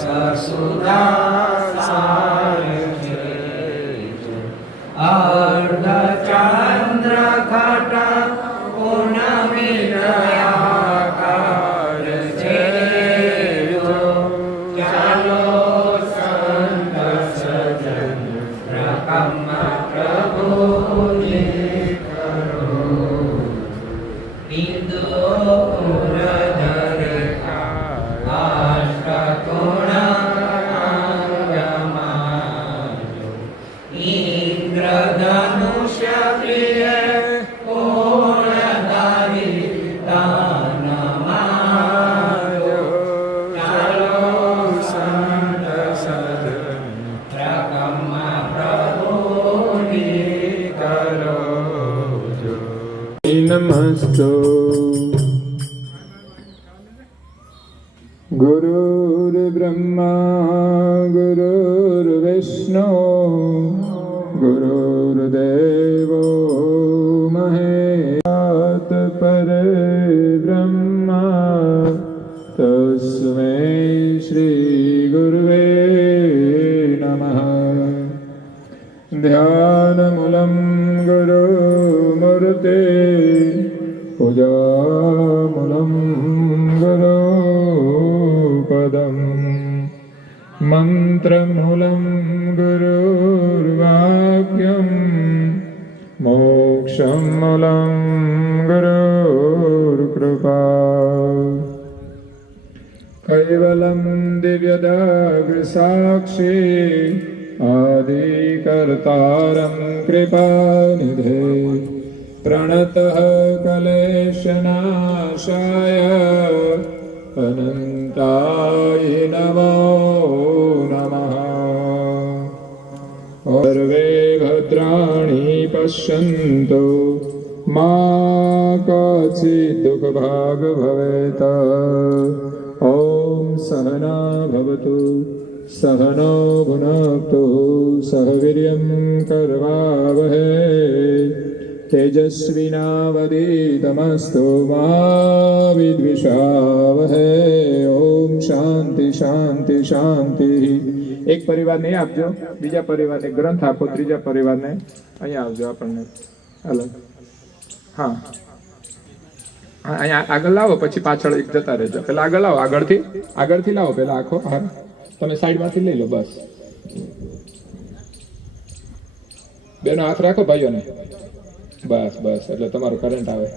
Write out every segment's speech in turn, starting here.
સસુદા સારથે અર્ધ ચંદ્ર ઘટ પૂર્ણમિ દયાકાર છે ચાલો સંત સજન રકમ પ્રભુજી કરો બિંદુ ધનુષ્ય પ્રિય પૂર્ણધારી દાન માજો ચાલો સંત સજન રકમ પ્રભુની કરો જો નમસ્તો ગુરુર્બ્રહ્મા ગુરુર્વિષ્ણુ ગુરુર્દેવો મહેશ્વરાત પરબ્રહ્મા તસ્મૈ શ્રી ગુરવે નમઃ ધ્યાનમૂલં ગુરુમૂર્તે પૂજામૂલં ગુરુપદં મંત્રમૂલં ગુરુર્વાક્યં મોક્ષમૂલં ગુરુર્કૃપા કૈવલં દિવ્યદાગ્રસાક્ષી આદિકર્તારં કૃપાનિધે પ્રણતઃ ક્લેશનાશાય અનંતાય નમો નમઃ સર્વે ભદ્રાણિ પશ્યન્તુ મા કચિत् દુઃખભાગ ભવેત ઓમ સહના ભવતુ સહનો ભુનક્તુ સહ વીર્યં કરવાવહે તેજસ્વિનાવધીતમસ્તુ મા વિદ્વિષાવહે ઓમ શાંતિ શાંતિ શાંતિ એક પરિવારને આપજો, બીજા પરિવારને ગ્રંથ આપો, ત્રીજા પરિવારને અહીંયા આવજો. આપણને અલગ હા અહીંયા આગળ લાવો, પછી પાછળ એક જતા રહેજો. પેલા આગળ લાવો, આગળથી લાવો પેલા આખો. હા તમે સાઈડમાંથી લઈ લો બસ. બેનો હાથ રાખો ભાઈઓને, બસ બસ, એટલે તમારો કરંટ આવે.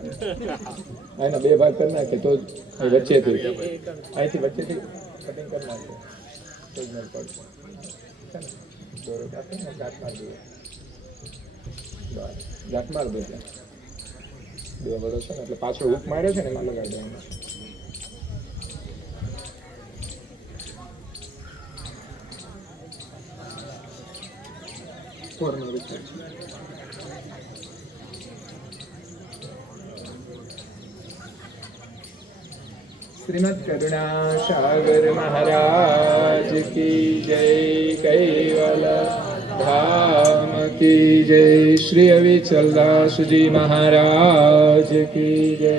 એના બે ભાગ કરી નાખે તો વચ્ચેથી અહીંથી વચ્ચેથી કટિંગ કરી નાખે તો જ મેળ પડશે. દોરો કાપે ને ગાંઠ મારી દઈએ, બસ ગાંઠ મારી દે. બે વડો છે ને એટલે પાછળ હૂક માર્યો છે ને એમાં લગાડી દેવાનું. કોર્નર વિચાર શ્રીમદ કરુણા સાગર મહારાજ કી જય, કૈવલ ધામ કી જય, શ્રી અવિચલદાસજી મહારાજ કી જય.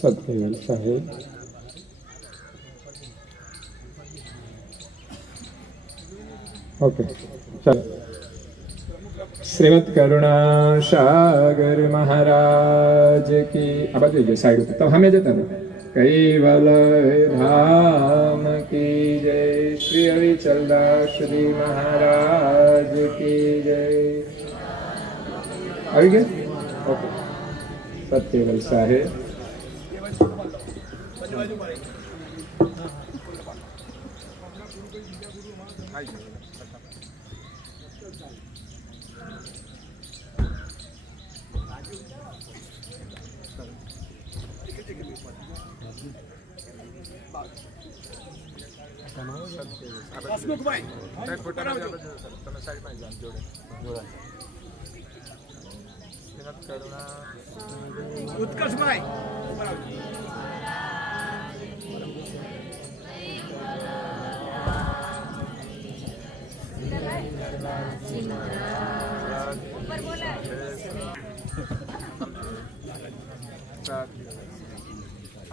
સદકૈવલ સાહેબ ઓકે ચાલો. શ્રીમદ કરુણા સાગર મહારાજ કી, આ બાજુ જઈએ સાઈડ ઉપર, તમે સામે જતા ને. કૈવલ ધામ કી જય, શ્રી અવિચલદાસજી મહારાજ કી જય. આવી ગયા ઓકે. સત્યવલ સાહેબ ઉત્કર્ષભાઈ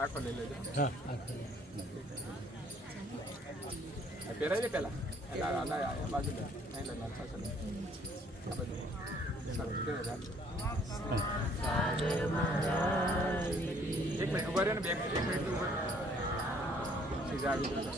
આખો લઈ લેજો. પહેરાય છે પેલા બાજુ એક મિનિટ ઉભા રહ્યો ને 2 મિનિટ 1 મિનિટ ઉભા સીધા આવી જતો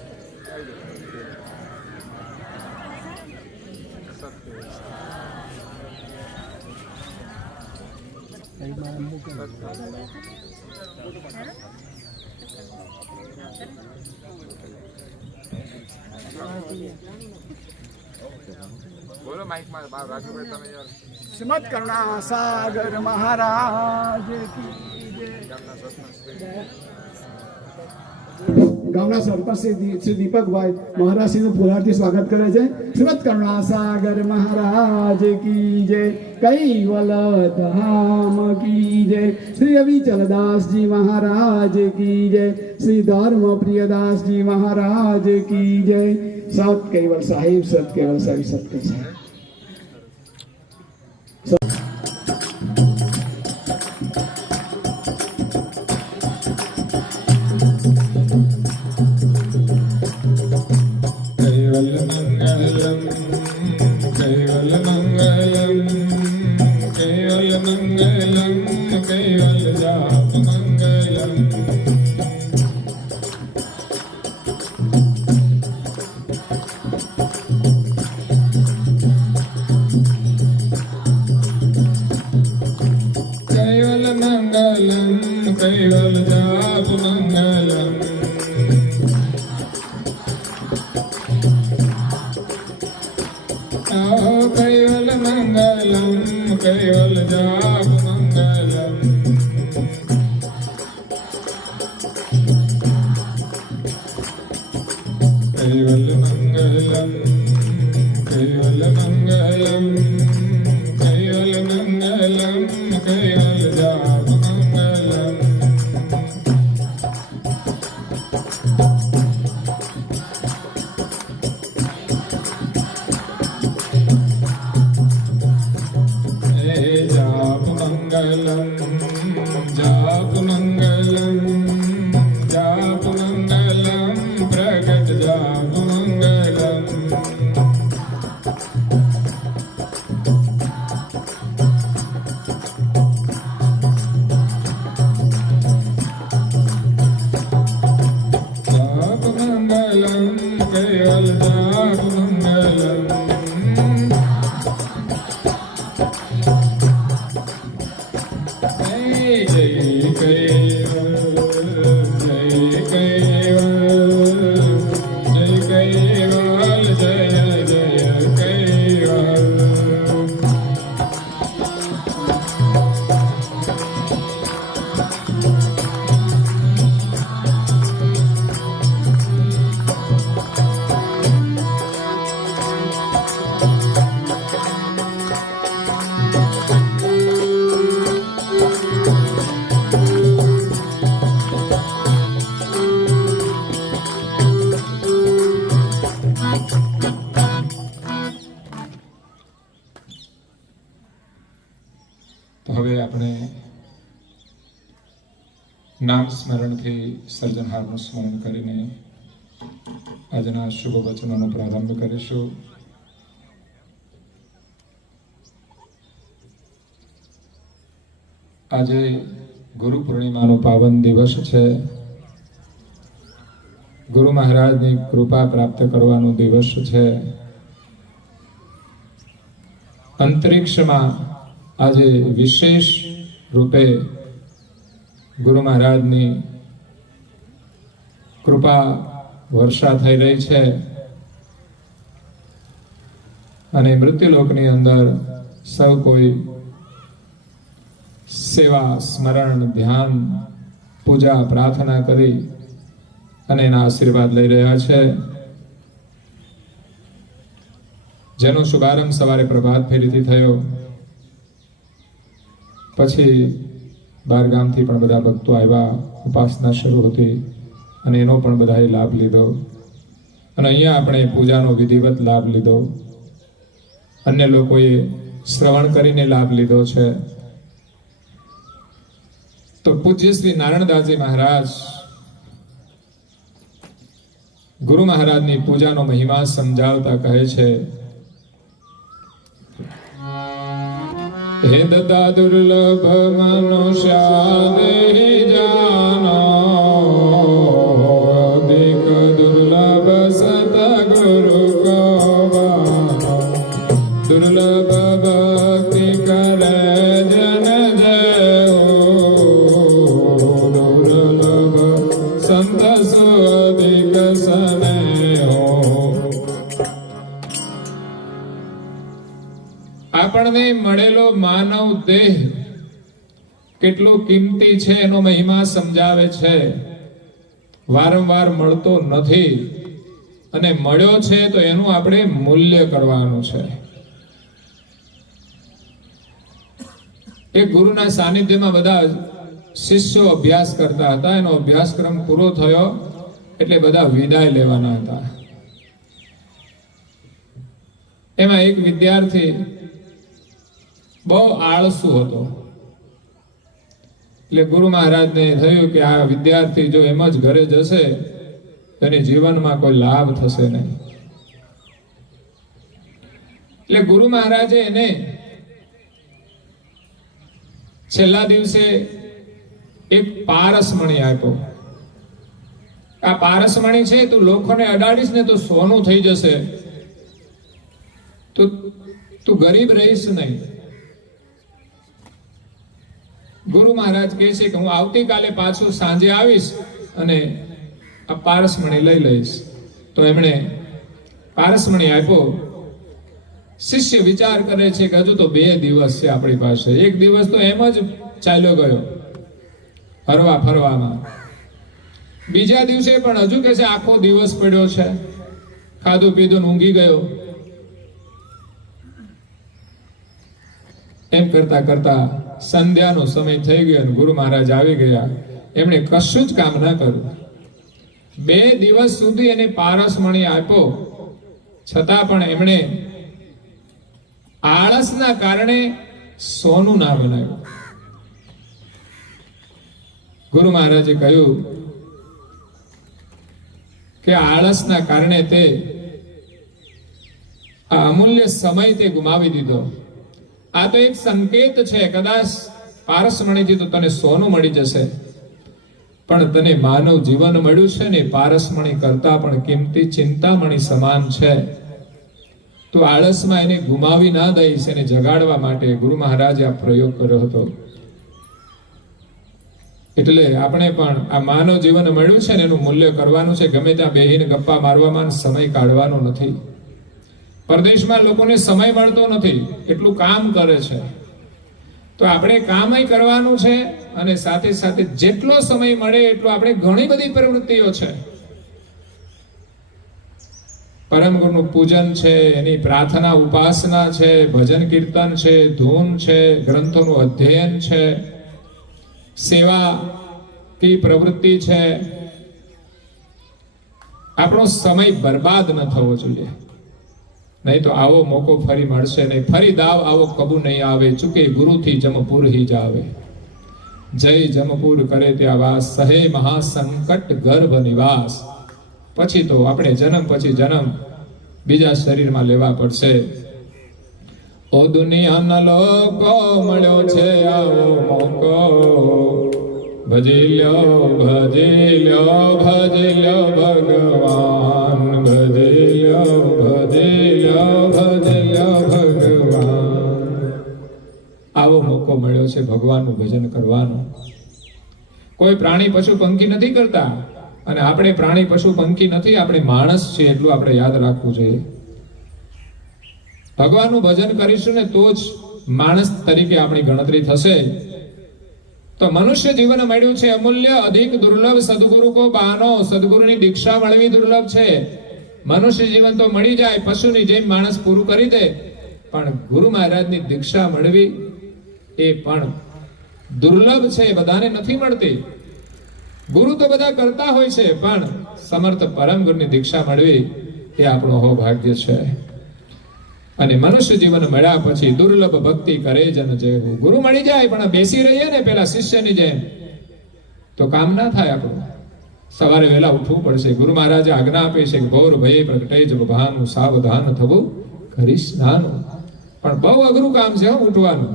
બોલો માઇકમાં રાજુભાઈ તમે યાર. શ્રીમદ કરુણા સાગર મહારાજ કી જય. ગામના સરપંચ શ્રી દીપકભાઈ મહારાજશ્રીનું ફુલારથી સ્વાગત કરે છે. શ્રીમદ કરુણા સાગર મહારાજ કી જય. કૈવલ ધામ કી જય. શ્રી અવિચલદાસજી મહારાજ કી જય. શ્રી ધર્મ પ્રિયદાસજી મહારાજ કી જય. સત કેવલ સાહિબ, સત કેવલ સાહિબ, સત કેવલ સાહિબ. નામ સ્મરણથી સર્જનહારનું સ્મરણ કરીને આજના શુભ વચનોનો પ્રારંભ કરીશું. આજે ગુરુ પૂર્ણિમાનો પાવન દિવસ છે. ગુરુ મહારાજની કૃપા પ્રાપ્ત કરવાનો દિવસ છે. અંતરિક્ષમાં આજે વિશેષ રૂપે ગુરુ મહારાજની કૃપા વર્ષા થઈ રહી છે અને મૃત્યુલોકની અંદર સૌ કોઈ સેવા, સ્મરણ, ધ્યાન, પૂજા, પ્રાર્થના કરી અને એના આશીર્વાદ લઈ રહ્યા છે. જેનો શુભારંભ સવારે પ્રભાત ફેરીથી થયો, પછી બહારગામથી પણ બધા ભક્તો આવ્યા, ઉપાસના શરૂ હતી અને એનો પણ બધાએ લાભ લીધો અને અહીંયા આપણે પૂજાનો વિધિવત લાભ લીધો. અન્ય લોકોએ શ્રવણ કરીને લાભ લીધો છે. તો પૂજ્ય શ્રી નારાયણદાસજી મહારાજ ગુરુ મહારાજની પૂજાનો મહિમા સમજાવતા કહે છે, હે દત્તા દુર્લભ મનુષ્યાદિ જાનો, અધિક દુર્લભ સતગુરુ કો બાનો, દુર્લભ ભક્તિ કરે જન દેવો, દુર્લભ સંત સુઅધિક સ્નેહો. આપણને મળેલો માનવ દેહ કેટલો કિંમતી છે એનો મહિમા સમજાવે છે. વારંવાર મળતો નથી અને મળ્યો છે તો એનું આપણે મૂલ્ય કરવાનું છે. એક ગુરુના સાનિધ્યમાં બધા શિષ્યો અભ્યાસ કરતા હતા. એનો અભ્યાસક્રમ પૂરો થયો એટલે બધા વિદાય લેવાના હતા. એમાં એક વિદ્યાર્થી બહુ આળસુ હતો. એટલે ગુરુ મહારાજને થયું કે આ વિદ્યાર્થી જો એમ જ ઘરે જશે તો એની જીવનમાં કોઈ લાભ થશે નહીં. એટલે ગુરુ મહારાજે એને છેલ્લા દિવસે એક પારસમણી આપ્યો. આ પારસમણી છે તું લોકોને અડાડીશ ને તો સોનું થઈ જશે, તો તું ગરીબ રહીશ નહીં. ગુરુ મહારાજ કહે છે કે હું આવતીકાલે પાછું સાંજે આવીશ અને આ પારસમણી લઈ લઈશ. તો એમણે પારસમણી આપ્યો. શિષ્ય વિચાર કરે છે કે હજુ તો 2 દિવસ છે આપણી પાસે. એક દિવસ તો એમ જ ચાલ્યો ગયો હરવા ફરવામાં. બીજા દિવસે પણ હજુ કે છે આખો દિવસ પડ્યો છે, ખાધું પીધું ઊંઘી ગયો. એમ કરતા કરતા સંધ્યાનો સમય થઈ ગયો અને ગુરુ મહારાજ આવી ગયા. એમણે કશું જ કામ ના કર્યું. 2 દિવસ સુધી એને પારસમણી આપ્યો છતાં પણ એમણે આળસના કારણે સોનું ના બનાવ્યું. ગુરુ મહારાજે કહ્યું કે આળસના કારણે તે આ અમૂલ્ય સમય તે ગુમાવી દીધો. આ તો એક સંકેત છે, કદાચ પારસમણીથી તો તને સોનું મળી જશે, પણ તને માનવ જીવન મળ્યું છે ને પારસમણી કરતા પણ કિંમતી ચિંતામણી સમાન છે. તો આળસમાં એને ગુમાવી ના દઈશ, એને જગાડવા માટે ગુરુ મહારાજે આ પ્રયોગ કર્યો હતો. એટલે આપણે પણ આ માનવ જીવન મળ્યું છે ને એનું મૂલ્ય કરવાનું છે. ગમે ત્યાં બેહીને ગપ્પા મારવામાં સમય કાઢવાનો નથી. પરદેશમાં લોકોને સમય મળતો નથી, એટલું કામ કરે છે. તો આપણે કામય કરવાનું છે અને સાથે સાથે જેટલો સમય મળે એટલો આપણે ઘણી બધી પ્રવૃત્તિઓ છે. પરમ ગુરુનું પૂજન છે, એની પ્રાર્થના ઉપાસના છે, ભજન કીર્તન છે, ધૂન છે, ગ્રંથોનું અધ્યયન છે, સેવા की પ્રવૃત્તિ છે. આપણો સમય બરબાદ ન થવો જોઈએ, નહીં તો આવો મોકો ફરી મળશે નહીં. ફરી દાવ આવો કબૂ નહીં આવે, ચૂકે ગુરુથી જમપુર હી જાવે. જય જમપુર કરે ત્યાં વાસ, સહે મહાસંકટ ગર્ભ નિવાસ. પછી તો આપણે જન્મ પછી જન્મ બીજા શરીરમાં લેવા પડશે. ઓ દુનિયાના લોકો મળ્યો છે આવો મોકો, ભજી લ્યો ભજી લ્યો ભજી લ્યો ભગવાન, ભજી લ્યો ભજી લ્યો ભજી લ્યો ભગવાન. આવો મોકો મળ્યો છે ભગવાનનું ભજન કરવાનો. કોઈ પ્રાણી પશુ પંખી નથી કરતા, અને આપણે પ્રાણી પશુ પંખી નથી, આપણે માણસ છીએ, એટલું આપણે યાદ રાખવું જોઈએ. ભગવાનનું ભજન કરીશું ને તો જ માણસ તરીકે આપણી ગણતરી થશે. તો મનુષ્ય જીવન મળ્યું છે અમૂલ્ય, અધિક દુર્લભ, સદગુરુ કો બાનો. સદગુરુની દીક્ષા મળવી દુર્લભ છે. મનુષ્ય જીવન તો મળી જાય, પશુની જેમ માણસ પૂરું કરી દે, પણ ગુરુ મહારાજની દીક્ષા મળવી એ પણ દુર્લભ છે, બધાને નથી મળતી. ગુરુ તો બધા કરતા હોય છે, પણ સમર્થ પરમ ગુરુની દીક્ષા મળવી એ આપણો સૌભાગ્ય છે. અને મનુષ્ય જીવન મળ્યા પછી દુર્લભ ભક્તિ કરે જન જેવું. ગુરુ મળી જાય પણ બેસી રહીએ ને પેલા શિષ્યની જેમ, તો કામ ના થાય આપણું. સવારે વહેલા ઉઠવું પડશે. ગુરુ મહારાજે આજ્ઞા આપે છે કે ગૌર ભયે પ્રગટે જબ ભાનું સાવધાન થવું કરી સ્નાનું. પણ બહુ અઘરું કામ છે ઉઠવાનું.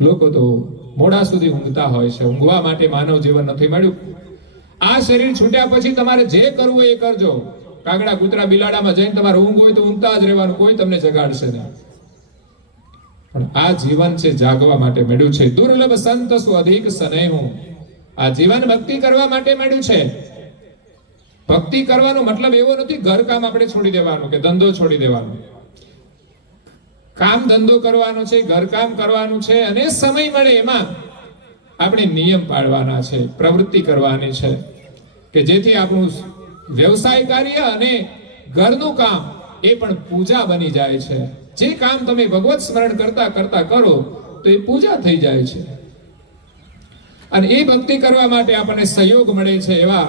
લોકો તો મોડા સુધી ઊંઘતા હોય છે. ઊંઘવા માટે માનવ જીવન નથી મળ્યું. આ શરીર છૂટ્યા પછી તમારે જે કરવું એ કરજો. કાગડા કૂતરા બિલાડામાં જઈને તમારે ઊંઘ હોય તો ઊંઘતા જ રહેવાનું, કોઈ તમને જગાડશે નહીં. પણ આ જીવન છે જાગવા માટે મળ્યું છે. દુર્લભ સંત સુ અધિક સ્નેહુ. આ જીવન ભક્તિ કરવા માટે મળ્યું છે. ભક્તિ કરવાનો મતલબ એવો નથી ઘરકામ આપણે છોડી દેવાનું કે ધંધો છોડી દેવાનો. કામ ધંધો કરવાનો છે, ઘરકામ કરવાનું છે, અને સમય મળે એમાં આપણે નિયમ પાળવાના છે, પ્રવૃત્તિ કરવાની છે કે જેથી આપણું વ્યવસાય કાર્ય અને ઘરનું કામ એ પણ પૂજા બની જાય છે. જે કામ તમે ભગવત સ્મરણ કરતા કરતા કરો તો એ પૂજા થઈ જાય છે. અને એ ભક્તિ કરવા માટે આપણને સહયોગ મળે છે. એવા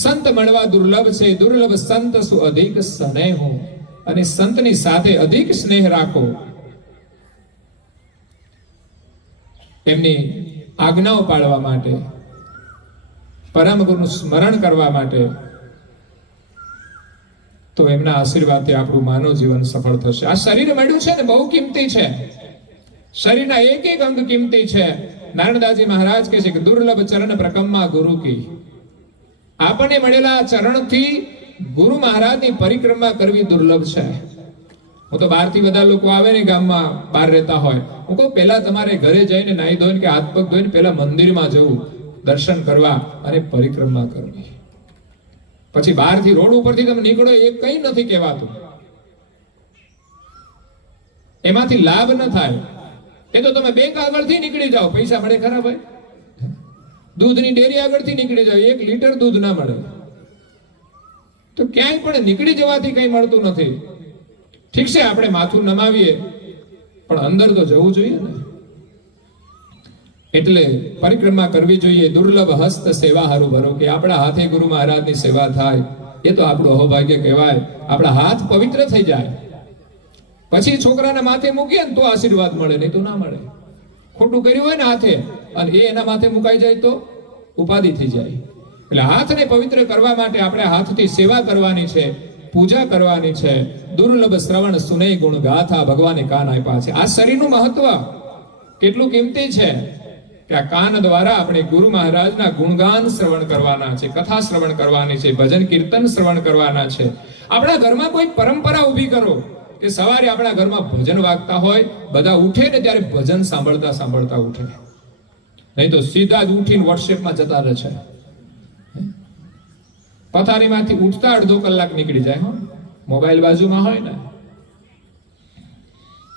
સંત મળવા દુર્લભ છે. દુર્લભ સંત સુ અધિક સ્નેહુ. અને સંતની સાથે અધિક સ્નેહ રાખો. એમની આજ્ઞાઓ પાળવા માટે, પરમ ગુરુનું સ્મરણ કરવા માટે, તો એમના આશીર્વાદથી આપણું માનવ જીવન સફળ થશે. આ શરીર મળ્યું છે ને બહુ કિંમતી છે. શરીરના એક એક અંગ કિંમતી છે. નારણદાસજી મહારાજ કહે છે કે દુર્લભ ચરણ પ્રકમ્મા ગુરુ કી. આપણને મળેલા ચરણથી ગુરુ મહારાજની પરિક્રમા કરવી દુર્લભ છે. હું તો બહારથી બધા લોકો આવે ને, ગામમાં બહાર રહેતા હોય, હું કહું પહેલા તમારે ઘરે જઈને નાહી ધોઈને કે હાથ પગ ધોઈને પહેલા મંદિરમાં જવું, દર્શન કરવા અને પરિક્રમા કરવી. પછી બહારથી રોડ ઉપરથી તમે નીકળો એ કઈ નથી કહેવાતું. એમાંથી લાભ ન થાય. એ તો તમે બેંક આગળથી નીકળી જાઓ, પૈસા મળે ખરા ભાઈ? દૂધની ડેરી આગળથી નીકળી જાઓ, 1 લીટર દૂધ ના મળે. તો ક્યાંય પણ નીકળી જવાથી કઈ મળતું નથી. ઠીક છે આપણે માથું નમાવીએ, પણ અંદર તો જવું જોઈએ ને. એટલે પરિક્રમા કરવી જોઈએ. દુર્લભ હસ્ત સેવા હારું ભરો. કે આપણા હાથે ગુરુ મહારાજની સેવા થાય એ તો આપણું અહોભાગ્ય કહેવાય. આપણા હાથ પવિત્ર થઈ જાય પછી છોકરાના માથે મૂકીએ ને તો આશીર્વાદ મળે, નહીં તો ના મળે. ખોટું કર્યું હોય ને હાથે અને એ એના માથે મુકાઈ જાય તો ઉપાધિ થઈ જાય. એટલે હાથને પવિત્ર કરવા માટે આપણે હાથથી સેવા કરવાની છે, પૂજા કરવાની છે. દુર્લભ શ્રવણ સુને ગુણ ગાથા. ભગવાને કાન આપ્યા છે. આ શરીરનું મહત્વ કેટલું કિંમતી છે કે આ કાન દ્વારા આપણે ગુરુ મહારાજના ગુણગાન શ્રવણ કરવાના છે, કથા શ્રવણ કરવાની છે, ભજન કીર્તન શ્રવણ કરવાના છે. આપણા ઘરમાં કોઈ પરંપરા ઊભી કરો કે સવારે આપણા ઘરમાં ભજન વાગતા હોય, બધા ઉઠે ને ત્યારે ભજન સાંભળતા સાંભળતા ઉઠે. નહીં તો સીધા જ ઉઠીને વોટ્સએપમાં જતા રહે છે. પથારીમાંથી ઉઠતા અડધો કલાક નીકળી જાય. મોબાઈલ બાજુમાં હોય ને.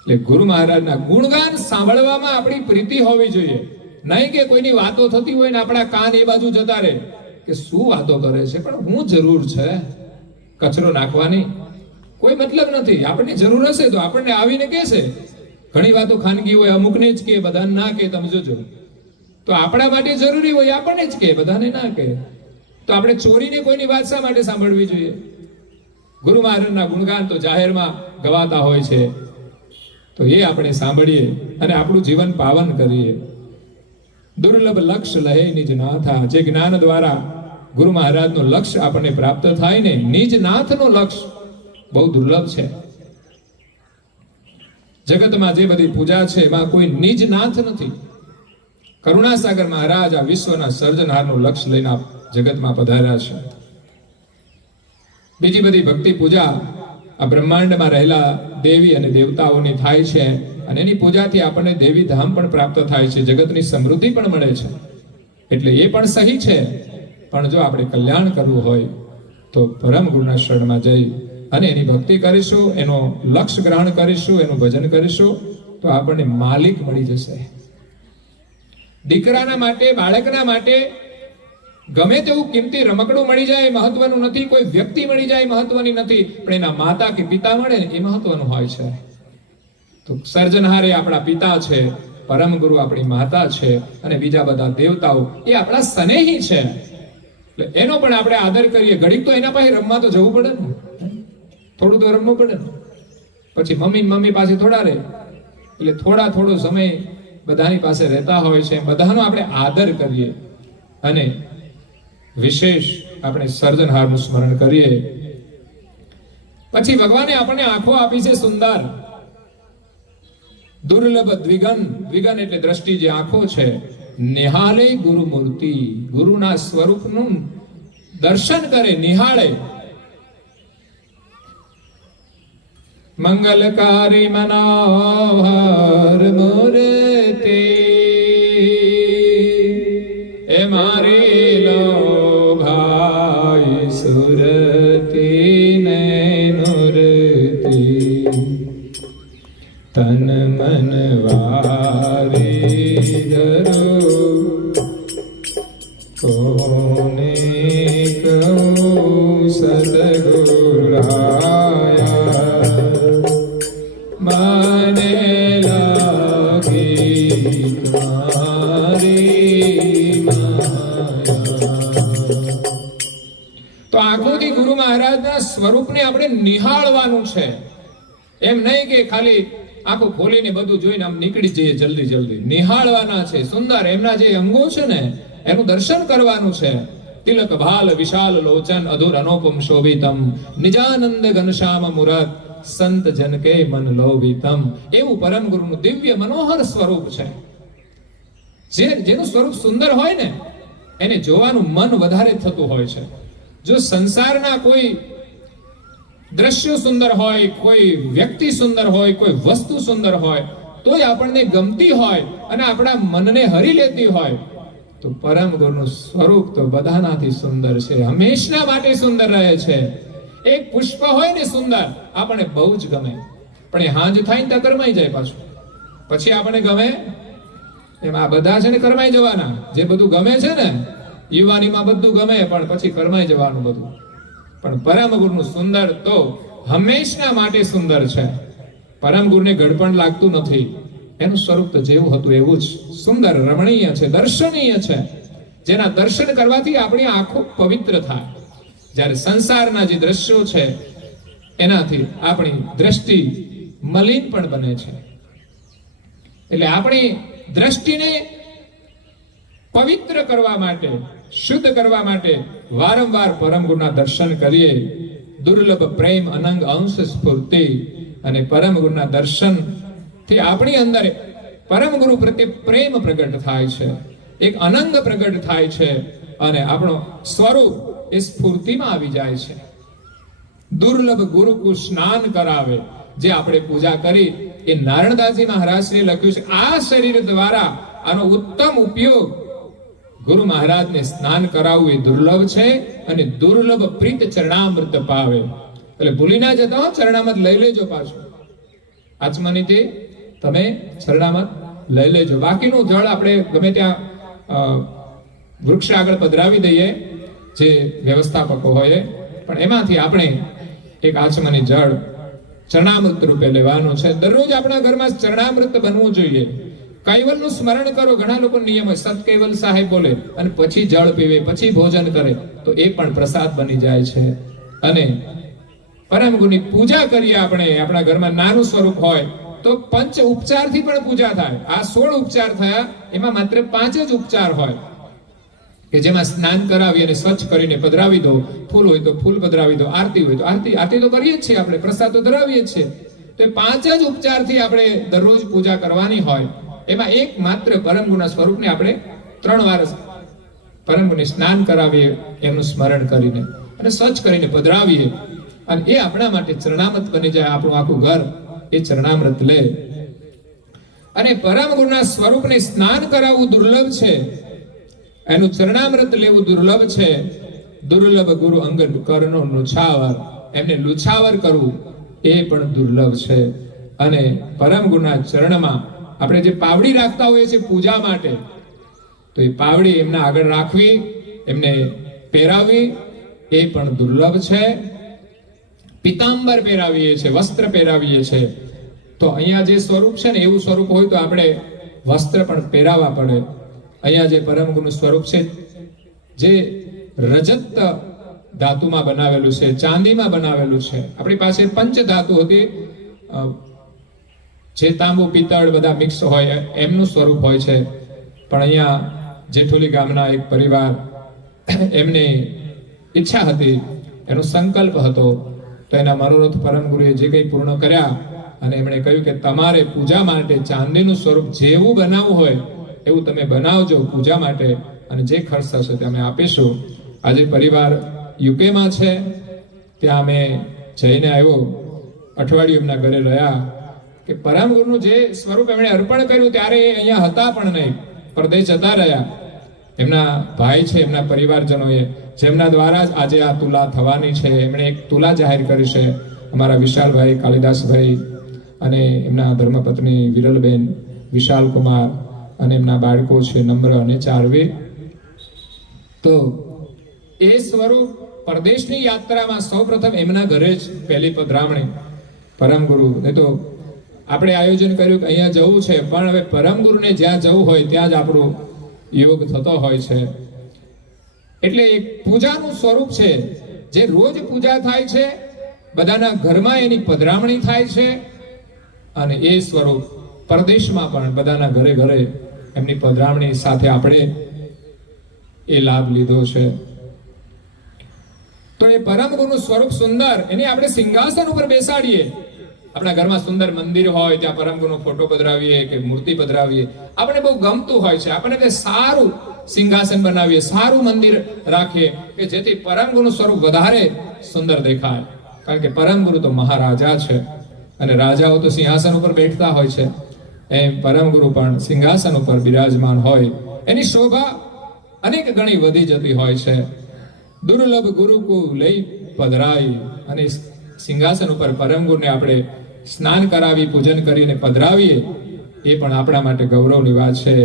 એટલે ગુરુ મહારાજના ગુણગાન સાંભળવામાં આપણી પ્રીતિ હોવી જોઈએ. નહીં કે કોઈની વાતો થતી હોય ને આપણા કાન એ બાજુ જતા રહે કે શું વાતો કરે છે, પણ હું જરૂર છે કચરો નાખવાની? કોઈ મતલબ નથી. આપણને જરૂર હશે તો આપણને આવીને કહેશે. ઘણી વાતો ખાનગી હોય, અમુકને જ કે, બધાને ના કે. તમે જોજો, તો આપણા માટે જરૂરી હોય આપણને જ કે, બધાને ના કે. તો આપણે ચોરીને કોઈની વાત શા માટે સાંભળવી જોઈએ? ગુરુ મહારાજના ગુણગાન તો જાહેરમાં ગવાતા હોય છે, તો એ આપણે સાંભળીએ અને આપણું જીવન પાવન કરીએ. દુર્લભ લક્ષ્ય લહે નિજ નાથા. જે જ્ઞાન દ્વારા ગુરુ મહારાજનું લક્ષ્ય આપણને પ્રાપ્ત થાય ને, નિજ નાથનું લક્ષ્ય બહુ દુર્લભ છે. જગતમાં જે બધી પૂજા છે એમાં કોઈ નિજ નાથ નથી. કરુણાસાગર મહારાજ આ વિશ્વના સર્જનહારનું લક્ષ્ય લઈને જગતમાં પધાર્યા છે. બીજી બધી ભક્તિ પૂજા આ બ્રહ્માંડમાં રહેલા દેવી અને દેવતાઓની થાય છે, અને એની પૂજાથી આપણને દેવી ધામ પણ પ્રાપ્ત થાય છે, જગતની સમૃદ્ધિ પણ મળે છે. એટલે એ પણ સહી છે. પણ જો આપણે કલ્યાણ કરવું હોય તો પરમ ગુરુના શરણમાં જઈ અને એની ભક્તિ કરીશું, એનો લક્ષ્ય ગ્રહણ કરીશું, એનું ભજન કરીશું, તો આપણને માલિક મળી જશે. દીકરાના માટે, બાળકના માટે ગમે તેવું કિંમતી રમકડું મળી જાય મહત્વનું નથી, કોઈ વ્યક્તિ મળી જાય મહત્વની નથી, પણ એના માતા કે પિતા મળે ને એ મહત્વનું હોય છે. તો સર્જનહારે આપણા પિતા છે, પરમ ગુરુ આપણી માતા છે, અને બીજા બધા દેવતાઓ એ આપણા સ્નેહી છે. એટલે એનો પણ આપણે આદર કરીએ. ઘડીક તો એના પાસે રમવા તો જવું પડે ને, થોડું તો રમવું પડે ને. પછી મમ્મી પાસે થોડા રહે, એટલે થોડો સમય બધાની પાસે રહેતા હોય છે, બધાનો આપણે આદર કરીએ અને વિશેષ આપણે સર્જનહારનું સ્મરણ કરીએ. પછી ભગવાને આપણને આંખો આપી છે સુંદર, દુર્લભ દ્વિગન. દ્વિગન એટલે દ્રષ્ટિ, જે આંખો છે. નિહાળે ગુરુ મૂર્તિ, ગુરુના સ્વરૂપનું દર્શન કરે, નિહાળે. મંગલકારી મનોહર મૂર્તિ એ મારી લો ભાઈ સુરતી ને મૂર્તિ, તન મન વારી ધરો કોને કહું સદગુરાયા, મને લાગી તમારી માયા. તો આંખોથી ગુરુ મહારાજના સ્વરૂપને આપણે નિહાળવાનું છે. એમ નહીં કે ખાલી આંખો ખોલીને બધું જોઈને આમ નીકળી જઈએ જલ્દી જલ્દી. નિહાળવાના છે સુંદર, એમના જે અંગો છે ને એનું દર્શન કરવાનું છે. તિલક ભાલ વિશાલ લોચન અધુર અનુપમ શોભિતમ, નિજાનંદ ઘનશ્યામ મુરત સંત જન કે મન લોભિતમ. એવું પરમ ગુરુનું દિવ્ય મનોહર સ્વરૂપ છે. જેનું સ્વરૂપ સુંદર હોય ને એને જોવાનું મન વધારે થતું હોય છે. જો સંસારના કોઈ દ્રશ્યો સુંદર હોય, કોઈ વ્યક્તિ સુંદર હોય, કોઈ વસ્તુ સુંદર હોય તોય આપણને ગમતી હોય અને આપણા મનને હરી લેતી હોય, તો પરમ ગુરુનું સ્વરૂપ તો બધાનાથી સુંદર છે, હંમેશના માટે સુંદર રહે છે. એક પુષ્પ હોય ને સુંદર, આપણને બહુ જ ગમે, પણ એ હાંજ થાય ને કરમાઈ જાય પાછું. પછી આપણને ગમે એમ આ બધા છે ને કરમાઈ જવાના. જે બધું ગમે છે ને યુવાનીમાં બધું ગમે, પણ પછી કરમાઈ જવાનું બધું. પણ પરમ ગુરુનું સુંદર તો હંમેશના માટે સુંદર છે. પરમ ગુરુને ઘડપણ લાગતું નથી. એનું સ્વરૂપ તો જેવું હતું એવું જ સુંદર, રમણીય છે, દર્શનીય છે, જેના દર્શન કરવાથી આપણી આંખો પવિત્ર થાય. જ્યારે સંસારના જે દ્રશ્યો છે એનાથી આપણી દ્રષ્ટિ મલિન પણ બને છે. એટલે આપણી દ્રષ્ટિને પવિત્ર કરવા માટે, શુદ્ધ કરવા માટે વારંવાર પરમ ગુરુના દર્શન કરીએ. દુર્લભ પ્રેમ અનંગ અંશ સ્ફૂર્તિ, અને પરમ ગુરુના દર્શન થી આપણી અંદર પરમ ગુરુ પ્રત્યે પ્રેમ પ્રગટ થાય છે, એક અનંગ પ્રગટ થાય છે, અને આપણો સ્વરૂપ એ સ્ફૂર્તિમાં આવી જાય છે. દુર્લભ ગુરુ કો સ્નાન કરાવે, જે આપણે પૂજા કરી એ નારણદાસજી મહારાજને લખ્યું છે. આ શરીર દ્વારા આનો ઉત્તમ ઉપયોગ ગુરુ મહારાજને સ્નાન કરાવવું એ દુર્લભ છે, અને દુર્લભ પ્રીત ચરણામૃત પાવે. એટલે ભૂલી ના જતા હો, ચરણામૃત લઈ લેજો પાછું. આચમનીથી તમે ચરણામૃત લઈ લેજો. બાકીનું જળ આપણે ગમે ત્યાં વૃક્ષ આગળ પધરાવી દઈએ, જે વ્યવસ્થાપકો હોય, પણ એમાંથી આપણે એક આચમની જળ ચરણામૃત રૂપે લેવાનું છે. દરરોજ આપણા ઘરમાં ચરણામૃત બનવું જોઈએ. કૈવલનું સ્મરણ કરો. ઘણા લોકો નિયમ હોય, સત કૈવલ સાહેબ બોલે અને પછી જળ પીવે, પછી ભોજન કરે, તો એ પણ પ્રસાદ બની જાય છે. અને પરમ ગુરુની પૂજા કરીએ આપણે. આપણા ઘરમાં નાનું સ્વરૂપ હોય તો પંચ ઉપચારથી પણ પૂજા થાય. આ 16 ઉપચાર થયા, એમાં માત્ર 5 જ ઉપચાર હોય કે જેમાં સ્નાન કરાવી અને સ્વચ્છ કરીને પધરાવી દો. ફૂલ હોય તો ફૂલ પધરાવી દો, આરતી હોય તો આરતી તો કરીએ જ છીએ આપણે, પ્રસાદ તો ધરાવીએ જ છીએ. તો 5 જ ઉપચારથી આપણે દરરોજ પૂજા કરવાની હોય. એમાં એક માત્ર પરમ ગુરુના સ્વરૂપને આપણે 3 વાર પરમ ગુરુને સ્નાન કરાવીએ, એમનું સ્મરણ કરીને અને સ્વચ્છ કરીને પધરાવીએ, અને એ આપણા માટે ચરણામૃત બની જાય. આપણું આખું ઘર એ ચરણામૃત લે. અને પરમ ગુરુના સ્વરૂપને સ્નાન કરાવવું દુર્લભ છે, એનું ચરણામૃત લેવું દુર્લભ છે. દુર્લભ ગુરુ અંગદ કરનો લુછાવર, એમને લુછાવર કરવું એ પણ દુર્લભ છે. અને પરમ ગુરુના ચરણમાં આપણે જે પાવડી રાખતા હોઈએ છીએ પૂજા માટે, તો એ પાવડી એમના આગળ રાખવી, એમને પહેરાવી એ પણ દુર્લભ છે. પિતાંબર પહેરાવીએ છીએ, વસ્ત્ર પહેરાવીએ છીએ. તો અહીંયા જે સ્વરૂપ છે ને એવું સ્વરૂપ હોય તો આપણે વસ્ત્ર પણ પહેરાવવા પડે. અહીંયા જે પરમ ગુરુનું સ્વરૂપ છે, જે રજત ધાતુમાં બનાવેલું છે, ચાંદીમાં બનાવેલું છે. આપણી પાસે પંચ ધાતુ હતી, જે તાંબુ પિત્તળ બધા મિક્સ હોય એમનું સ્વરૂપ હોય છે. પણ અહીંયા જેઠોલી ગામના એક પરિવાર, એમની ઈચ્છા હતી, એનો સંકલ્પ હતો, તો એના મનોરથ પરમ ગુરુએ જે કંઈ પૂર્ણ કર્યા અને એમણે કહ્યું કે તમારે પૂજા માટે ચાંદીનું સ્વરૂપ જેવું બનાવવું હોય એવું તમે બનાવજો પૂજા માટે, અને જે ખર્ચ થશે તે અમે આપીશું. આજે પરિવાર યુકેમાં છે, ત્યાં અમે જઈને આવ્યો, અઠવાડિયું એમના ઘરે રહ્યા, કે પરમ ગુરુનું જે સ્વરૂપ એમણે અર્પણ કર્યું ત્યારે એ અહીંયા હતા પણ નહીં, પરદેશ જતા રહ્યા. એમના ભાઈ છે, એમના પરિવારજનોએ, જેમના દ્વારા જ આજે આ તુલા થવાની છે, એમણે એક તુલા જાહેર કરી છે. અમારા વિશાલભાઈ, કાલિદાસભાઈ અને એમના ધર્મપત્ની વિરલબેન, વિશાલ કુમાર અને એમના બાળકો છે નમ્ર અને ચારવી. તો એ સ્વરૂપ પરદેશની યાત્રામાં સૌપ્રથમ એમના ઘરે જ પહેલી પધરામણી પરમ ગુરુ. એ તો આપણે આયોજન કર્યું કે અહીંયા જવું છે, પણ હવે પરમ ગુરુને જ્યાં જવું હોય ત્યાં જ આપણું યોગ થતો હોય છે. એટલે એક પૂજાનું સ્વરૂપ છે, જે રોજ પૂજા થાય છે, બધાના ઘરમાં એની પધરામણી થાય છે, અને એ સ્વરૂપ પરદેશમાં પણ બધાના ઘરે ઘરે એમની પધરામણી સાથે આપણે એ લાભ લીધો છે. તો એ પરમ ગુરુનું સ્વરૂપ સુંદર, એને આપણે સિંહાસન ઉપર બેસાડીએ. આપણા ઘરમાં સુંદર મંદિર હોય, ત્યાં પરમ ગુરુનો ફોટો પધરાવીએ કે મૂર્તિ પધરાવીએ, આપણે બહુ ગમતું હોય છે. આપણે તે સારું સિંહાસન બનાવીએ, સારું મંદિર રાખીએ, કે જેથી પરમ ગુરુનું સ્વરૂપ વધારે સુંદર દેખાય. કારણ કે પરમ ગુરુ તો મહારાજા છે, અને રાજાઓ તો સિંહાસન ઉપર બેઠતા હોય છે, એમ પરમ ગુરુ પણ સિંહાસન ઉપર બિરાજમાન હોય, એની શોભા અનેક ગણી વધી જતી હોય છે. દુર્લભ ગુરુ કો લઈ પધરાઈ, અને સિંહાસન ઉપર પરમ ગુરુને આપણે સ્નાન કરાવી, પૂજન કરીને પધરાવીએ, એ પણ આપણા માટે ગૌરવની વાત છે.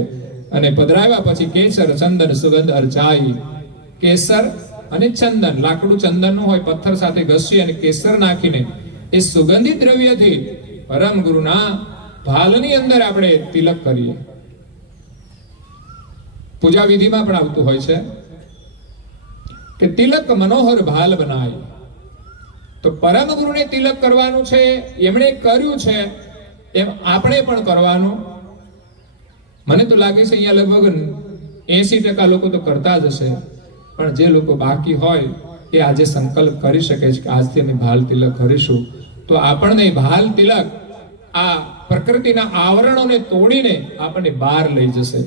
અને પધરાવ્યા પછી કેસર ચંદન સુગંધ અર્ચાઈ, કેસર અને ચંદન, લાકડું ચંદનનું હોય, પથ્થર સાથે ઘસી અને કેસર નાખીને એ સુગંધિત દ્રવ્યથી પરમ ગુરુના ભાલની અંદર આપણે તિલક કરીએ. પૂજા વિધિમાં પણ આવતું હોય છે કે તિલક મનોહર ભાલ બનાય. તો પરમ ગુરુને તિલક કરવાનું છે, એમણે કર્યું છે એમ આપણે પણ કરવાનું. મને તો લાગે છે અહીંયા લગભગ 80% લોકો તો કરતા જ હશે, પણ જે લોકો બાકી હોય એ આજે સંકલ્પ કરી શકે છે કે આજથી અમે ભાલ તિલક કરીશું. તો આપણને ભાલ તિલક આ પ્રકૃતિના આવરણોને તોડીને આપણને બહાર લઈ જશે.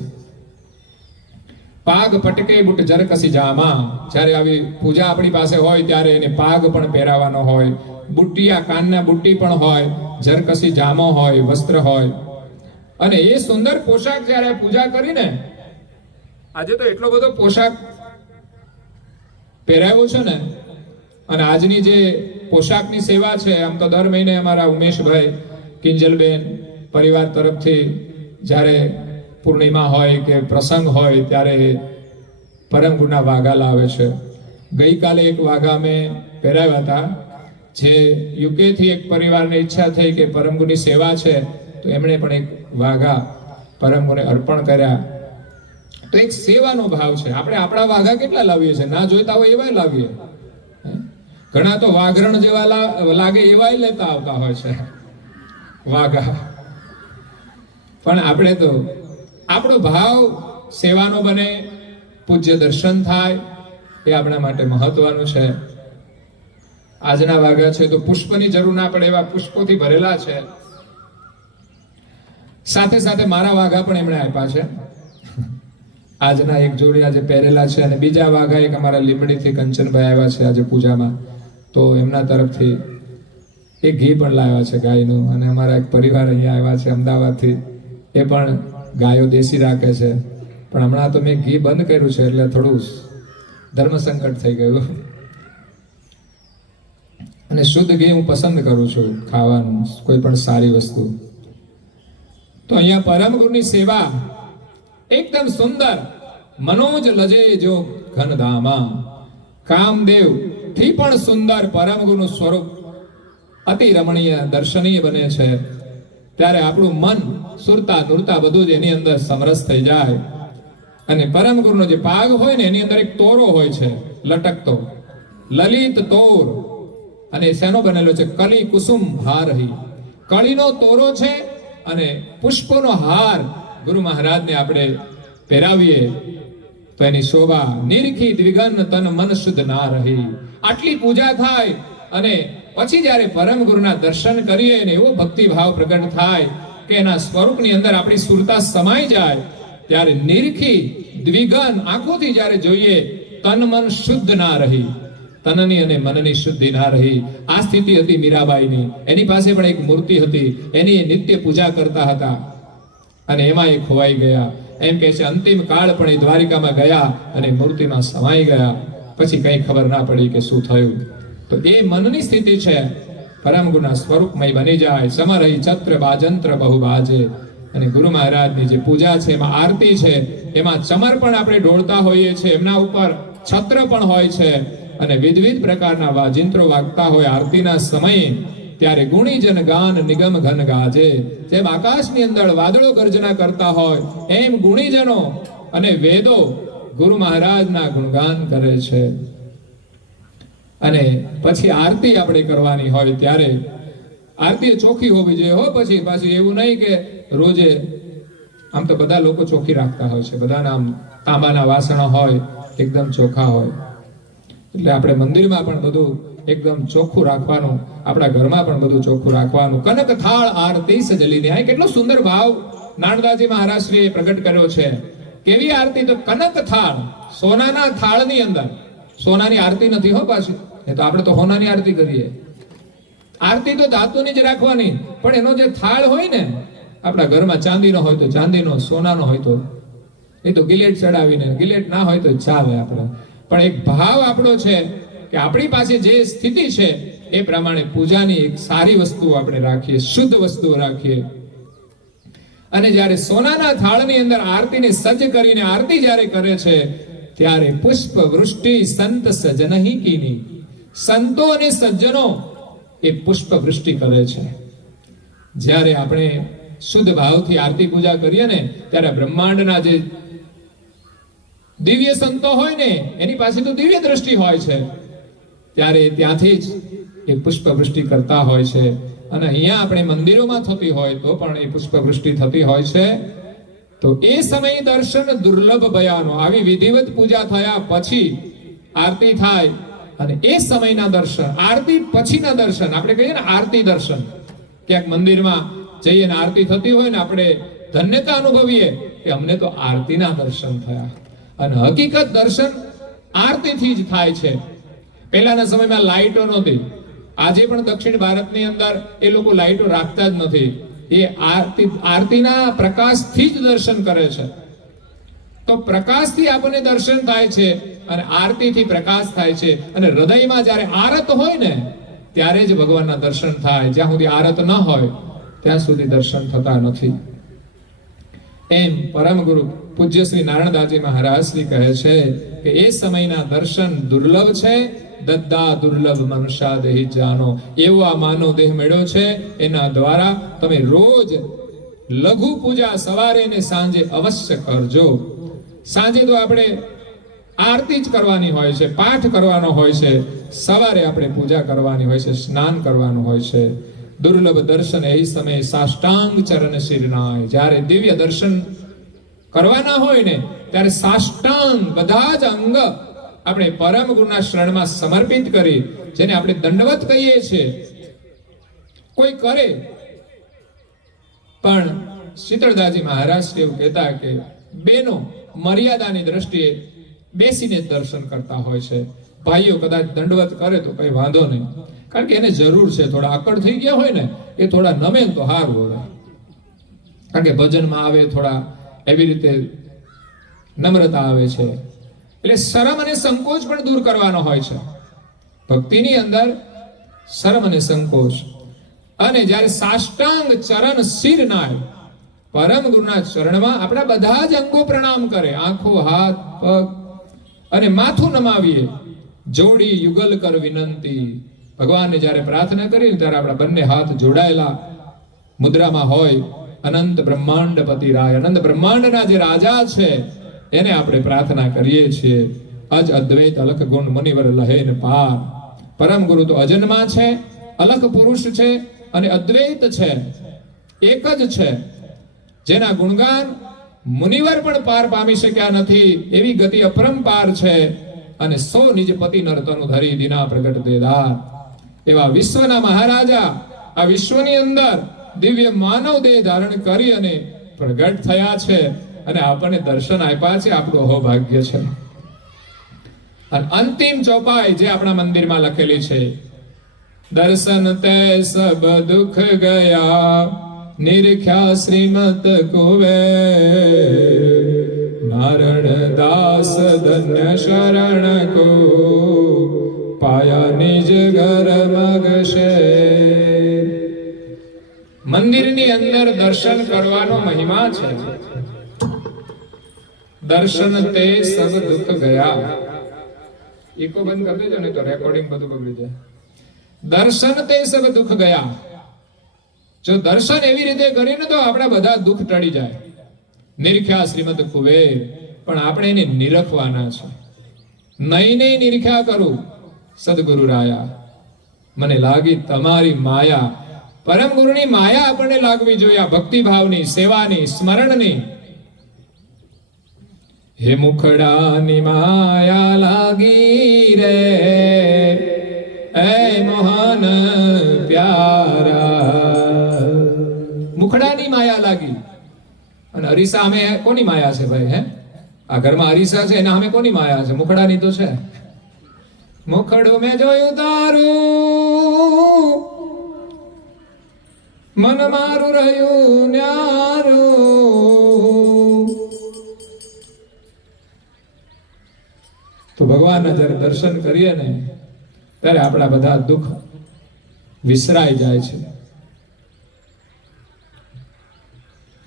પાગ પટકે બુટ જરકસી જામા, જ્યારે આવી પૂજા આપણી પાસે હોય ત્યારે એને પાગ પણ પહેરાવાનો હોય, બુટ્ટિયા કાનના બુટ્ટી પણ હોય, જરકસી જામો હોય, વસ્ત્ર હોય, અને એ સુંદર પોશાક જ્યારે પૂજા કરીને, આજે તો એટલો બધો પોશાક પહેરાવ્યો છે ને, અને આજની જે પોશાકની સેવા છે, આમ તો દર મહિને અમારા ઉમેશભાઈ, કિંજલબેન પરિવાર તરફથી જ્યારે પૂર્ણિમા હોય કે પ્રસંગ હોય ત્યારે પરમ ગુરુના વાઘા લાવે છે. ગઈકાલે એક વાઘા મેં પહેરાવ્યા હતા, જે યુકેથી એક પરિવારને ઈચ્છા થઈ કે પરમ ગુરુની સેવા છે, તો એમણે પણ એક વાઘા પરમ ગુરુને અર્પણ કર્યા. તો એક સેવાનો ભાવ છે. આપણે આપણા વાઘા કેટલા લાવીએ છીએ, ના જોઈતા હોય એવા લાવીએ. ઘણા તો વાઘરણ જેવા લાગે એવા લેતા આવતા હોય છે વાઘા. પણ આપણે તો આપણો ભાવ સેવાનો બને, પૂજ્ય દર્શન થાય, એ આપણા માટે મહત્વનું છે. આજના વાઘા છે તો પુષ્પની જરૂર ના પડે એવા પુષ્પોથી ભરેલા છે. સાથે સાથે મારા વાઘા પણ એમણે આપ્યા છે. આજના એક જોડી આજે પહેરેલા છે, અને બીજા વાઘા એક અમારા લીમડીથી કંચનભાઈ આવ્યા છે આજે પૂજામાં, તો એમના તરફથી એક ઘી પણ લાવ્યા છે ગાયનું. અને અમારા એક પરિવાર અહીંયા આવ્યા છે અમદાવાદથી, એ પણ ગાયો દેશી રાખે છે. પણ હમણાં તો મેં ઘી બંધ કર્યું છે, એટલે થોડું ધર્મ સંકટ થઈ ગયું. અને શુદ્ધ ઘી હું પસંદ કરું છું ખાવાનું, કોઈ પણ સારી વસ્તુ. તો અહીંયા પરમ ગુરુની સેવા એકદમ સુંદર, મનોજ લજે જો ઘનધામા, કામદેવ થી પણ સુંદર પરમ ગુરુનું સ્વરૂપ અતિ રમણીય દર્શનીય બને છે. ત્યારે આપણું મન સુરતા નુરતા બધું જ એની અંદર સમરસ થઈ જાય. અને પરમ ગુરુનો જે પાગ હોય ને, એની અંદર એક તોરો હોય છે લટકતો, લલિત તોર. અને શેનો બનેલો છે? કલી કુસુમ હારહી, કળીનો તોરો છે, અને પુષ્પોનો હાર ગુરુ મહારાજને આપણે પહેરાવીએ તો એની શોભા નિરખી દ્વિગન તન મન શુદ્ધ ના રહી. આટલી પૂજા થાય અને પછી જ્યારે પરમ ગુરુના દર્શન કરીએ ને એવો ભક્તિભાવ પ્રગટ થાય કે એના સ્વરૂપની અંદર આપણી સુરતા સમાઈ જાય, ત્યારે નિરખી દ્વિગન આંખોથી જ્યારે જોઈએ તન મન શુદ્ધ ના રહી, તનની અને મનની શુદ્ધિ ના રહી. આ સ્થિતિ હતી મીરાબાઈની. એની પાસે પણ એક મૂર્તિ હતી, એની એ નિત્ય પૂજા કરતા હતા અને એમાં એ ખોવાઈ ગયા. એમ કહે છે અંતિમ કાળ પણ એ દ્વારિકામાં ગયા અને મૂર્તિમાં સમાઈ ગયા. પછી કઈ ખબર ના પડી કે શું થયું. તો એ મનની સ્થિતિ છે. પરમ ગુરુના સ્વરૂપમય બની જાય. સમરહી છત્ર બાજંત્ર બહુ બાજે. અને ગુરુ મહારાજની જે પૂજા છે એમાં આરતી છે, એમાં ચમર પણ આપણે ઢોળતા હોઈએ છીએ, એમના ઉપર છત્ર પણ હોય છે અને વિવિધ પ્રકારના વાજિંત્રો વાગતા હોય આરતીના સમયે. ત્યારે ગુણીજન ગાન નિગમ ઘન ગાજે. જેમ આકાશની અંદર વાદળો ગર્જના કરતા હોય એમ ગુણીજનો અને વેદો ગુરુ મહારાજના ગુણગાન કરે છે. અને પછી આરતી આપણે કરવાની હોય ત્યારે આરતી ચોખ્ખી હોવી જોઈએ હો. પછી પાછું એવું નહીં કે રોજે, આમ તો બધા લોકો ચોખ્ખી રાખતા હોય છે, બધાના આમ તાંબાના વાસણો હોય એકદમ ચોખ્ખા હોય. એટલે આપણે મંદિરમાં પણ બધું એકદમ ચોખ્ખું રાખવાનું, આપણા ઘરમાં પણ બધું ચોખ્ખું રાખવાનું. કનક થાળ આરતી સજલીને. આ કેટલો સુંદર ભાવ નારદાજી મહારાજશ્રીએ પ્રગટ કર્યો છે. કેવી આરતી? તો કનક થાળ, સોનાના થાળની અંદર. સોનાની આરતી નથી હો પાછી, એ તો આપણે તો હોનાની આરતી કરીએ. આરતી તો ધાતુની જ રાખવાની, પણ એનો જે થાળ હોય ને, આપણા ઘરમાં ચાંદીનો હોય તો ચાંદીનો, સોનાનો હોય તો એ તો ગિલેટ ચડાવીને, ગિલેટ ના હોય તો ચાલે આપણે. પણ એક ભાવ આપણો છે કે આપણી પાસે જે સ્થિતિ છે એ પ્રમાણે પૂજાની એક સારી વસ્તુ આપણે રાખીએ, શુદ્ધ વસ્તુ રાખીએ. અને જ્યારે સોનાના થાળની અંદર આરતીને સજ્જ કરીને આરતી જ્યારે કરે છે ત્યારે પુષ્પ વૃષ્ટિ સંત સજનહી કીની. સંતો અને સજ્જનો એ પુષ્પ વૃષ્ટિ કરે છે. જ્યારે આપણે શુદ્ધ ભાવથી આરતી પૂજા કરીએ ને ત્યારે બ્રહ્માંડના જે દિવ્ય સંતો હોય ને એની પાસે તો દિવ્ય દ્રષ્ટિ હોય છે, ત્યારે ત્યાંથી જ એ પુષ્પ વૃષ્ટિ કરતા હોય છે. અને અહીંયા આપણે મંદિરોમાં થતી હોય તો પણ એ પુષ્પ વૃષ્ટિ થતી હોય છે. તો એ સમય દર્શન દુર્લભ ભયાનો. આવી વિધિવત પૂજા થયા પછી આરતી થાય અને એ સમયના દર્શન, આરતી પછીના દર્શન, આપણે કહીએ ને આરતી દર્શન. ક્યાંક મંદિરમાં જઈએ ને આરતી થતી હોય ને આપણે ધન્યતા અનુભવીએ કે અમને તો આરતીના દર્શન થયા. અને હકીકત દર્શન આરતીથી જ થાય છે. પહેલાના સમયમાં લાઈટો નહોતી. આજે પણ દક્ષિણ ભારતની અંદર એ લોકો લાઈટો રાખતા જ નથી. એ આરતીના પ્રકાશથી જ દર્શન કરે છે. તો પ્રકાશથી આપણને દર્શન થાય છે અને આરતીથી પ્રકાશ થાય છે. અને હૃદયમાં જ્યારે આરત હોય ને ત્યારે જ ભગવાનના દર્શન થાય. જ્યાં સુધી આરત ન હોય ત્યાં સુધી દર્શન થતા નથી. એમ પરમ ગુરુ પૂજ્ય શ્રી નારાયણદાસજી મહારાજ શ્રી કહે છે કે એ સમયના દર્શન દુર્લભ છે. દદ્દા દુર્લભ મનુષ્યા દેહ જાનો. એવો આ માનવ દેહ મળ્યો છે, એના દ્વારા તમે રોજ લઘુ પૂજા સવારે ને સાંજે અવશ્ય કરજો. સાંજે તો આપણે આરતી જ કરવાની હોય છે, પાઠ કરવાનો હોય છે. સવારે આપણે પૂજા કરવાની હોય છે, સ્નાન કરવાનું હોય છે. દુર્લભ દર્શન એ સમયે સાષ્ટાંગ ચરણ શિરનાય. જ્યારે દિવ્ય દર્શન કરવાના હોય ને ત્યારે સાષ્ટાંગ બધા જ અંગ આપણે પરમ ગુરુના શરણમાં સમર્પિત કરી, જેને આપણે દંડવત કહીએ છીએ. કોઈ કરે પણ શીતળદાસજી મહારાજ એવું કહેતા કે બેનો મર્યાદાની દ્રષ્ટિએ બેસીને જ દર્શન કરતા હોય છે. ભાઈઓ કદાચ દંડવત કરે તો કઈ વાંધો નહીં, કારણ કે એને જરૂર છે. થોડા આકડ થઈ ગયા હોય ને એ થોડા નમે તો સારું હોય, કારણ કે ભજનમાં આવે થોડા એવી રીતે નમ્રતા આવે છે. એટલે શરમ અને સંકોચ પણ દૂર કરવાનો હોય છે ભક્તિની અંદર, શરમ અને સંકોચ. અને જ્યારે સાષ્ટાંગ ચરણ શિર નાય, પરમ ગુરુના ચરણમાં આપણા બધા જ અંગો પ્રણામ કરે. આંખો, હાથ, પગ અને માથું નમાવીએ. જોડી યુગલ કર વિનંતી. ભગવાનને જ્યારે પ્રાર્થના કરીએ ત્યારે આપણા બંને હાથ જોડાયેલા મુદ્રામાં હોય. અનંત બ્રહ્માંડ પતિ રાય, અનંત બ્રહ્માંડના જે રાજા છે એને આપણે પ્રાર્થના કરીએ છીએ. અજ અદ્વૈત અલખ ગુણ મુનિવર લહેન પાર. પરમ ગુરુ તો અજન્મા છે, અલખ પુરુષ છે અને અદ્વૈત છે. એક જ છે, જેના ગુણગાન મુનિવર પણ પાર પામી શક્યા નથી, એવી ગતિ અપરંપાર છે. અને 100 નિજ પતિ નર્તનું ધરી દીના પ્રગટ દેદાર, એવા વિશ્વના મહારાજા આ વિશ્વની અંદર દિવ્ય માનવ દેહ ધારણ કરી અને પ્રગટ થયા છે અને આપણને દર્શન આપ્યા છે. આપણું અહોભાગ્ય છે. અને અંતિમ ચોપાઈ જે આપણા મંદિરમાં લખેલી છે, દર્શન તે સબ દુઃખ ગયા, નિરખ્યા શ્રીમત કુબેર, નારણ દાસ ધન્ય શરણ કો, પાયા નિજ ઘર મગશે. મંદિરની અંદર દર્શન કરવાનો મહિમા છે. દર્શન તે સબ દુઃખ ગયા. ઈકો બંધ કરી દેજો ને તો રેકોર્ડિંગ બધું બગડી જાય. દર્શન તે સબ દુઃખ ગયા. જો દર્શન એવી રીતે કરીને તો આપણા બધા દુઃખ ટળી જાય. નિરખ્યા શ્રીમદ કુબેર, પણ આપણે એને નિરખવાના છે. નહીં નિરખ્યા કરું સદગુરુ રાયા, મને લાગી તમારી માયા. પરમ ગુરુની માયા આપણને લાગવી જોઈએ, આ ભક્તિભાવની, સેવાની, સ્મરણની. હે મુખડાની માયા લાગી રે, એ મોહન પ્યારા. મુખડાની માયા લાગી. અને અરીસા અમે કોની માયા છે ભાઈ? હે, આ ઘરમાં અરીસા છે એના અમે કોની માયા છે? મુખડાની તો છે. મુખડું મેં જોયું તારું, મન મારું રહ્યું ન્યારું. તો ભગવાનના જ્યારે દર્શન કરીએ ને ત્યારે આપણા બધા દુઃખ વિસરાઈ જાય છે.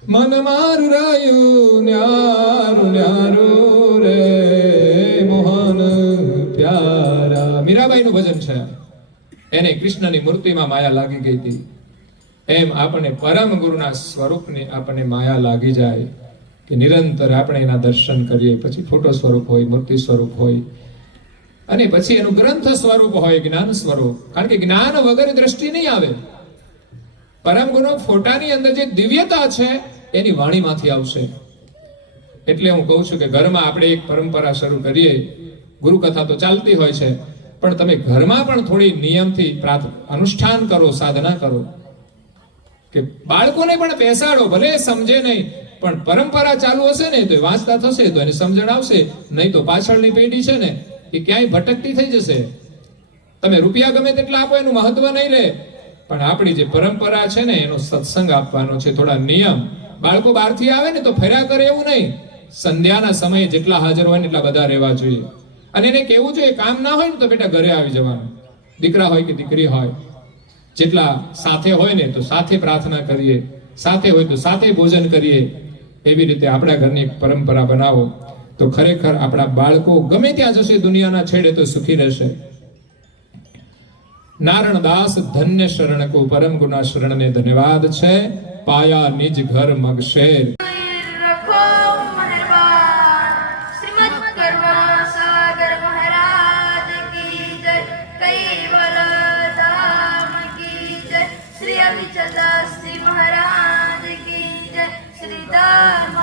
મન મારું રહ્યું ન્યારું ન્યારું રે, મોહન પ્યારા. મીરાબાઈનું ભજન છે. એને કૃષ્ણની મૂર્તિમાં માયા લાગી ગઈ હતી. એમ આપણે પરમ ગુરુના સ્વરૂપની આપણને માયા લાગી જાય કે નિરંતર આપણે એના દર્શન કરીએ. પછી ફોટો સ્વરૂપ હોય, મૂર્તિ સ્વરૂપ હોય, અને પછી એનું ગ્રંથ સ્વરૂપ હોય, જ્ઞાન સ્વરૂપ. કારણ કે જ્ઞાન વગર દ્રષ્ટિ નહીં આવે. પરમ ગુરુ ફોટાની અંદર જે દિવ્યતા છે એની વાણીમાંથી આવશે. એટલે હું કહું છું કે ઘરમાં આપણે એક પરંપરા શરૂ કરીએ. ગુરુ કથા તો ચાલતી હોય છે, પણ તમે ઘરમાં પણ થોડી નિયમથી અનુષ્ઠાન કરો, સાધના કરો. કે બાળકોને પણ બેસાડો, ભલે સમજે નહીં, પણ પરંપરા ચાલુ હશે ને તો વાંચતા થશે તો એને સમજણ આવશે. નહીં તો પાછળની પેઢી છે ને એ ક્યાંય ભટકતી થઈ જશે. તમે રૂપિયા ગમે તેટલા આપો એનું મહત્વ નહીં રહે, પણ આપણી જે પરંપરા છે ને એનો સત્સંગ આપવાનો છે. થોડા નિયમ. બાળકો બહારથી આવે ને તો ફર્યા કરે એવું નહીં. સંધ્યાના સમયે જેટલા હાજર હોય ને એટલા બધા રહેવા જોઈએ. અને એને કેવું જોઈએ, કામ ના હોય ને તો બેટા ઘરે આવી જવાનું. દીકરા હોય કે દીકરી હોય, જેટલા સાથે હોય ને તો સાથે પ્રાર્થના કરીએ, સાથે હોય તો સાથે ભોજન કરીએ. એવી રીતે આપણા ઘરની એક પરંપરા બનાવો તો ખરેખર આપણા બાળકો ગમે ત્યાં જશે દુનિયાના છેડે તો સુખી રહેશે. નારણ દાસ ધન્ય શરણ કો, પરમ ગુના શરણને ધન્યવાદ છે. પાયા નિજ ઘર મગશેર. श्री महाराज की जय, श्री धर्म